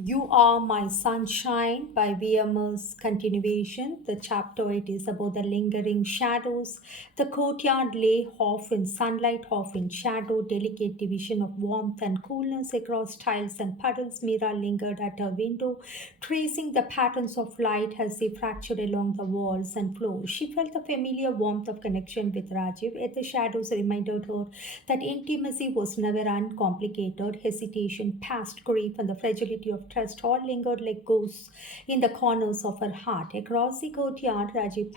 You Are My Sunshine by VMS continuation. The chapter it is about the lingering shadows. The courtyard lay half in sunlight, half in shadow, delicate division of warmth and coolness across tiles and puddles. Mira lingered at her window, tracing the patterns of light as they fractured along the walls and floor. She felt the familiar warmth of connection with Rajiv, yet the shadows reminded her that intimacy was never uncomplicated. Hesitation, past grief, and the fragility of trust all lingered like ghosts in the corners of her heart. Across the courtyard, Rajiv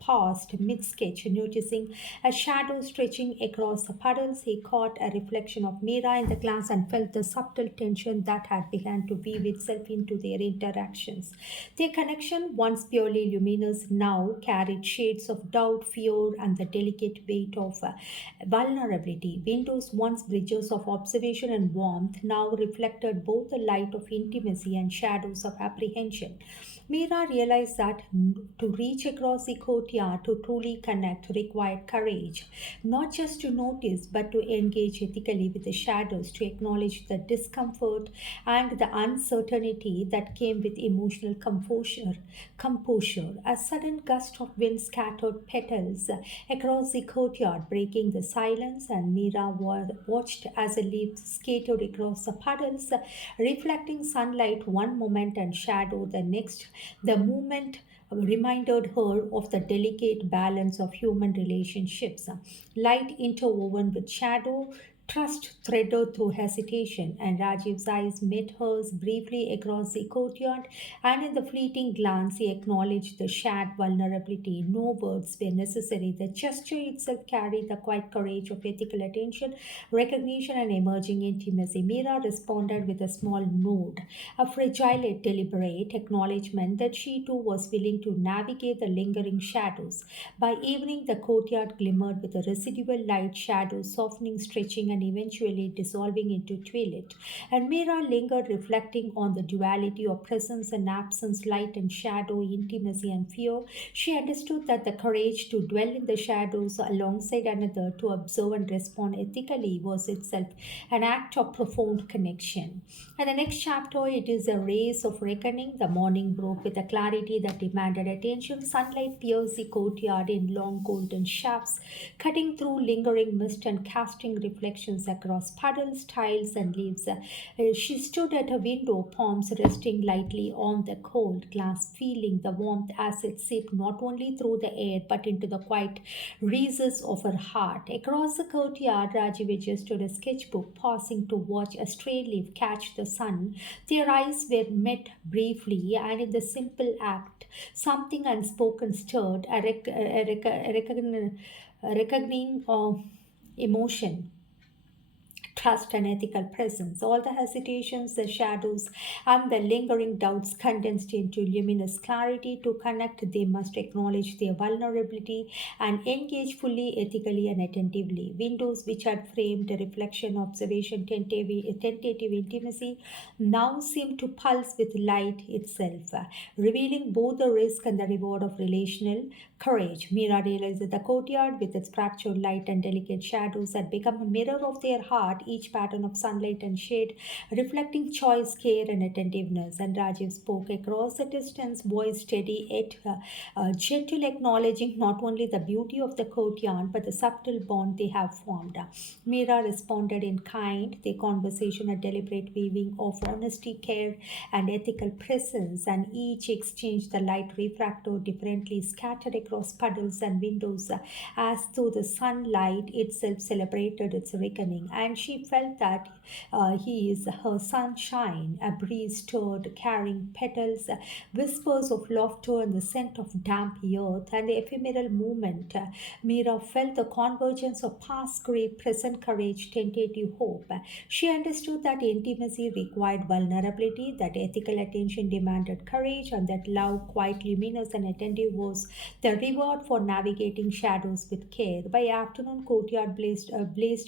paused mid-sketch, noticing a shadow stretching across the puddles. He caught a reflection of Mira in the glass and felt the subtle tension that had begun to weave itself into their interactions. Their connection, once purely luminous, now carried shades of doubt, fear, and the delicate weight of vulnerability. Windows, once bridges of observation and warmth, now reflected both the light of intimacy and shadows of apprehension. Mira realized that to reach across the courtyard to truly connect required courage, not just to notice but to engage ethically with the shadows, to acknowledge the discomfort and the uncertainty that came with emotional composure. A sudden gust of wind scattered petals across the courtyard, breaking the silence, and Mira watched as a leaf skated across the puddles, reflecting sunlight one moment and shadow the next. The movement reminded her of the delicate balance of human relationships, light interwoven with shadow, trust threaded through hesitation, and Rajiv's eyes met hers briefly across the courtyard, and in the fleeting glance he acknowledged the shared vulnerability. No words were necessary. The gesture itself carried the quiet courage of ethical attention, recognition, and emerging intimacy. Mira responded with a small nod, a fragile yet deliberate acknowledgement that she too was willing to navigate the lingering shadows. By evening, the courtyard glimmered with a residual light, shadows softening, stretching, and eventually dissolving into twilight. And Mira lingered, reflecting on the duality of presence and absence, light and shadow, intimacy and fear. She understood that the courage to dwell in the shadows alongside another, to observe and respond ethically, was itself an act of profound connection. And the next chapter, it is a race of reckoning. The morning broke with a clarity that demanded attention. Sunlight pierced the courtyard in long golden shafts, cutting through lingering mist and casting reflections across puddles, tiles, and leaves. She stood at a window, palms resting lightly on the cold glass, feeling the warmth as it seeped not only through the air but into the quiet recesses of her heart. Across the courtyard, Rajiv adjusted a sketchbook, pausing to watch a stray leaf catch the sun. Their eyes were met briefly, and in the simple act, something unspoken stirred, a reckoning of emotion, trust, and ethical presence. All the hesitations, the shadows, and the lingering doubts condensed into luminous clarity. To connect, they must acknowledge their vulnerability and engage fully, ethically, and attentively. Windows, which had framed a reflection, observation, tentative intimacy, now seemed to pulse with light itself, revealing both the risk and the reward of relational courage. Mira realized that the courtyard, with its fractured light and delicate shadows, had become a mirror of their heart, each pattern of sunlight and shade reflecting choice, care, and attentiveness. And Rajiv spoke across the distance, voice steady yet gentle, acknowledging not only the beauty of the courtyard but the subtle bond they have formed. Mira responded in kind, their conversation a deliberate weaving of honesty, care, and ethical presence, and each exchanged the light refracted differently, scattered across puddles and windows, as though the sunlight itself celebrated its reckoning. And she felt that he is her sunshine. A breeze stirred, carrying petals, whispers of laughter, and the scent of damp earth, and the ephemeral movement. Mira felt the convergence of past grief, present courage, tentative hope. She understood that intimacy required vulnerability, that ethical attention demanded courage, and that love, quite luminous and attentive, was the reward for navigating shadows with care. By afternoon, courtyard blazed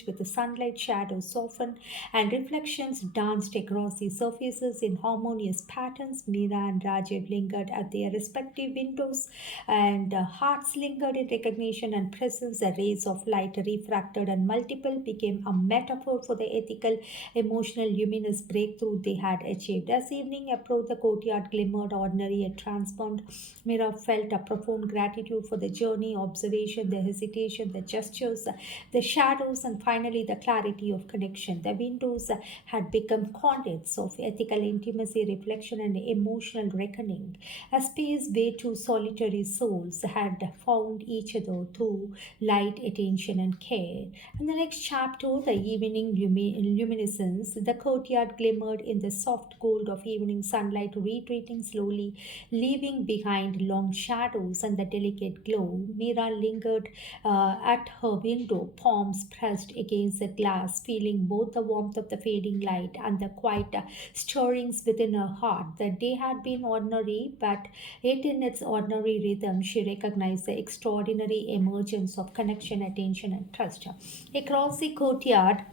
with the sunlight, shadows shadows softened, and reflections danced across the surfaces in harmonious patterns. Meera and Rajiv lingered at their respective windows, and hearts lingered in recognition and presence. The rays of light refracted and multiple became a metaphor for the ethical, emotional, luminous breakthrough they had achieved. As evening approached, the courtyard glimmered ordinary and transformed. Mira felt a profound gratitude for the journey, observation, the hesitation, the gestures, the shadows, and finally the clarity of connection. The windows had become conduits of ethical intimacy, reflection, and emotional reckoning, a space where two solitary souls had found each other through light, attention, and care. In the next chapter, the evening luminescence, the courtyard glimmered in the soft gold of evening sunlight, retreating slowly, leaving behind long shadows and the delicate glow. Mira lingered at her window, palms pressed against the glass, feeling both the warmth of the fading light and the quiet stirrings within her heart. The day had been ordinary, but yet in its ordinary rhythm, she recognized the extraordinary emergence of connection, attention, and trust. Across the courtyard,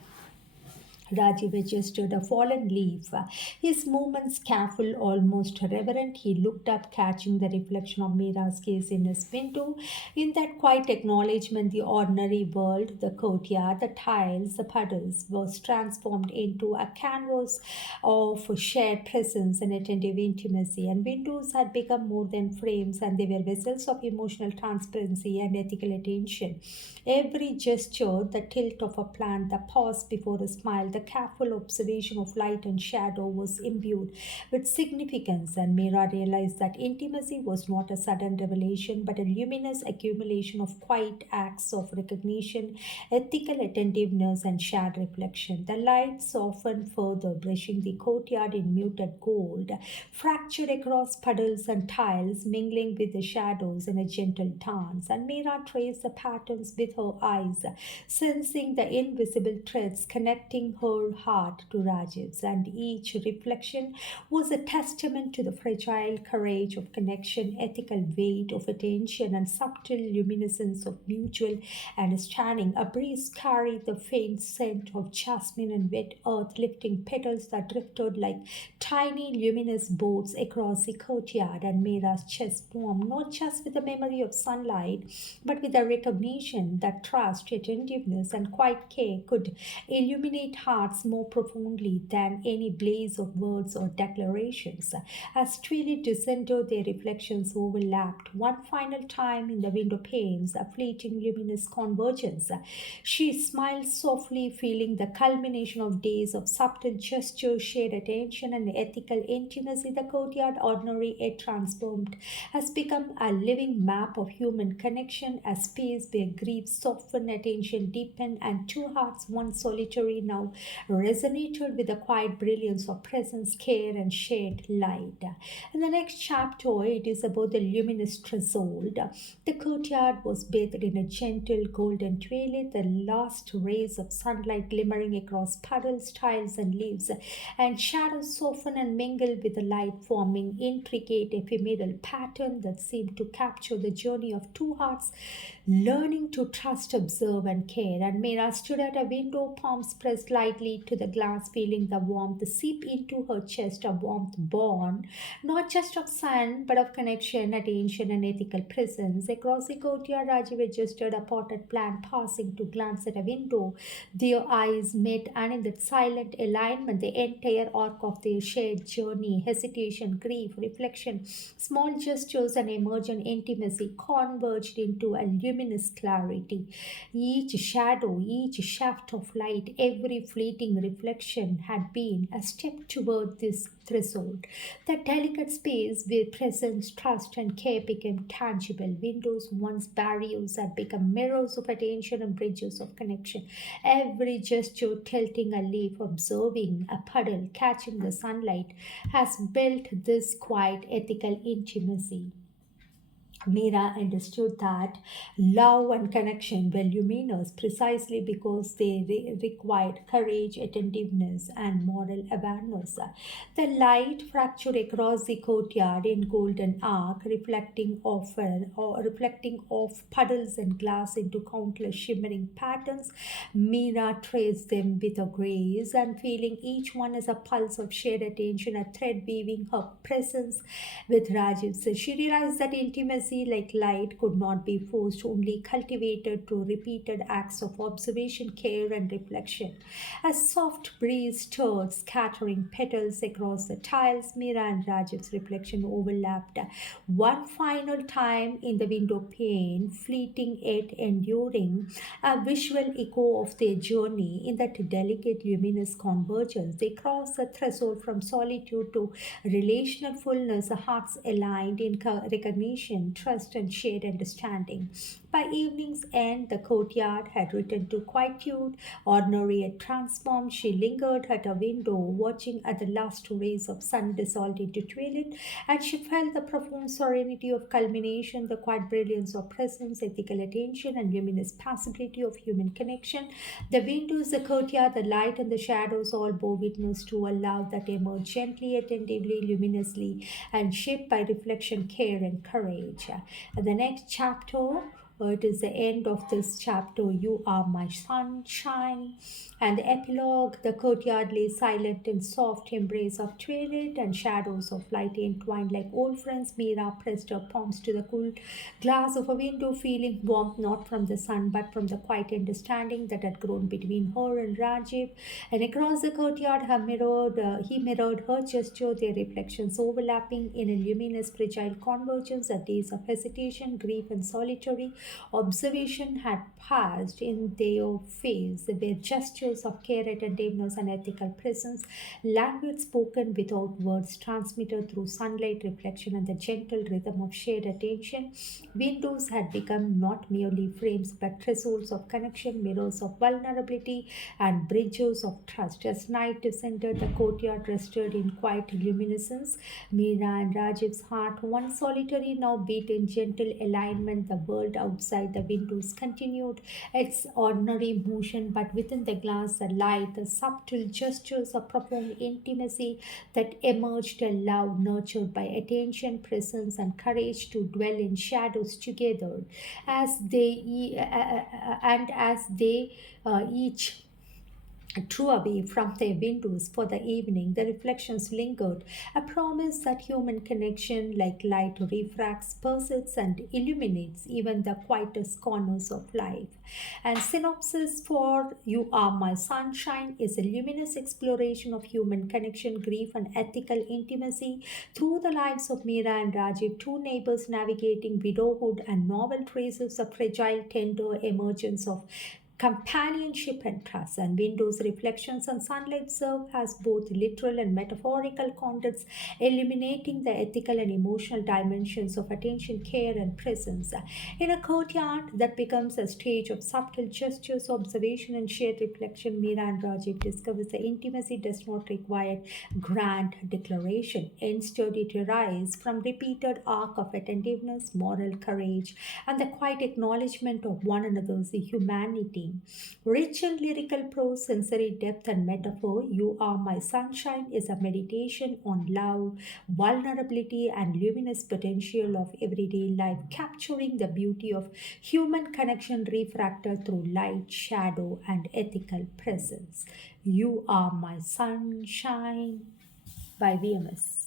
Rajiv adjusted a fallen leaf. His movements careful, almost reverent. He looked up, catching the reflection of Mira's gaze in his window. In that quiet acknowledgement, the ordinary world, the courtyard, the tiles, the puddles, was transformed into a canvas of shared presence and attentive intimacy. And windows had become more than frames, and they were vessels of emotional transparency and ethical attention. Every gesture, the tilt of a plant, the pause before a smile, the careful observation of light and shadow was imbued with significance, and Mira realized that intimacy was not a sudden revelation but a luminous accumulation of quiet acts of recognition, ethical attentiveness, and shared reflection. The light softened further, brushing the courtyard in muted gold, fractured across puddles and tiles, mingling with the shadows in a gentle dance, and Mira traced the patterns with her eyes, sensing the invisible threads connecting her heart to Rajiv's, and each reflection was a testament to the fragile courage of connection, ethical weight of attention, and subtle luminescence of mutual understanding. A breeze carried the faint scent of jasmine and wet earth, lifting petals that drifted like tiny luminous boats across the courtyard, and Mira's chest warmed not just with the memory of sunlight, but with the recognition that trust, attentiveness, and quiet care could illuminate hearts more profoundly than any blaze of words or declarations. As Twilly descended, their reflections overlapped one final time in the window panes, a fleeting luminous convergence. She smiled softly, feeling the culmination of days of subtle gesture, shared attention, and ethical intimacy. The courtyard, ordinary yet transformed, has become a living map of human connection, a space where grief softened, attention deepened, and two hearts, one solitary, now resonated with the quiet brilliance of presence, care, and shared light. In the next chapter, it is about the luminous threshold. The courtyard was bathed in a gentle golden twilight, the last rays of sunlight glimmering across puddles, tiles, and leaves, and shadows soften and mingle with the light, forming intricate ephemeral pattern that seemed to capture the journey of two hearts learning to trust, observe, and care. And Mira stood at a window, palms pressed lightly to the glass, feeling the warmth seep into her chest, a warmth born not just of sun but of connection, attention, and ethical presence. Across the courtyard, Rajiv adjusted a potted plant, pausing to glance at a window. Their eyes met, and in that silent alignment, the entire arc of their shared journey, hesitation, grief, reflection, small gestures, and emergent intimacy converged into a luminous clarity. Each shadow, each shaft of light, every fleeting reflection had been a step toward this threshold. The delicate space where presence, trust, and care became tangible. Windows, once barriers, had become mirrors of attention and bridges of connection. Every gesture, tilting a leaf, observing a puddle, catching the sunlight, has built this quiet ethical intimacy. Mira understood that love and connection were luminous precisely because they required courage, attentiveness, and moral awareness. The light fractured across the courtyard in golden arc, reflecting off puddles and glass into countless shimmering patterns. Mira traced them with a grace, and feeling each one as a pulse of shared attention, a thread weaving her presence with Rajiv. So she realized that intimacy, like light, could not be forced, only cultivated through repeated acts of observation, care, and reflection. A soft breeze stirred, scattering petals across the tiles. Mira and Rajiv's reflection overlapped one final time in the window pane, fleeting yet enduring, a visual echo of their journey in that delicate luminous convergence. They crossed the threshold from solitude to relational fullness, hearts aligned in recognition, trust, and shared understanding. By evening's end, the courtyard had returned to quietude, ordinary yet transformed. She lingered at a window, watching as the last rays of sun dissolved into twilight, and she felt the profound serenity of culmination, the quiet brilliance of presence, ethical attention, and luminous possibility of human connection. The windows, the courtyard, the light, and the shadows all bore witness to a love that emerged gently, attentively, luminously, and shaped by reflection, care, and courage. And the next chapter, it is the end of this chapter. You are my sunshine. And the epilogue, the courtyard lay silent in soft embrace of twilight, and shadows of light entwined like old friends. Mira pressed her palms to the cool glass of a window, feeling warmth not from the sun but from the quiet understanding that had grown between her and Rajiv. And across the courtyard, he mirrored her gesture, their reflections overlapping in a luminous, fragile convergence. The days of hesitation, grief, and solitary observation had passed in their face. Their gestures of care, attentiveness, and ethical presence, language spoken without words, transmitted through sunlight, reflection, and the gentle rhythm of shared attention. Windows had become not merely frames but thresholds of connection, mirrors of vulnerability, and bridges of trust. As night descended, the courtyard rested in quiet luminescence. Meera and Rajiv's heart, one solitary, now beat in gentle alignment. The world outside the windows continued its ordinary motion, but within the glass, the light, the subtle gestures of profound intimacy that emerged, a love nurtured by attention, presence, and courage to dwell in shadows together. As they each drew away from their windows for the evening, the reflections lingered, a promise that human connection, like light, refracts, persists, and illuminates even the quietest corners of life. And synopsis for You Are My Sunshine is a luminous exploration of human connection, grief, and ethical intimacy through the lives of Meera and Rajiv, two neighbors navigating widowhood and novel traces of fragile, tender emergence of companionship and trust. And windows, reflections, and sunlight serve as both literal and metaphorical contexts, illuminating the ethical and emotional dimensions of attention, care, and presence. In a courtyard that becomes a stage of subtle gestures, observation, and shared reflection, Meera and Rajiv discovers that intimacy does not require grand declaration. Instead, it arises from repeated arc of attentiveness, moral courage, and the quiet acknowledgement of one another's humanity. Rich in lyrical prose, sensory depth, and metaphor, You Are My Sunshine is a meditation on love, vulnerability, and luminous potential of everyday life, capturing the beauty of human connection refracted through light, shadow, and ethical presence. You Are My Sunshine by VMS.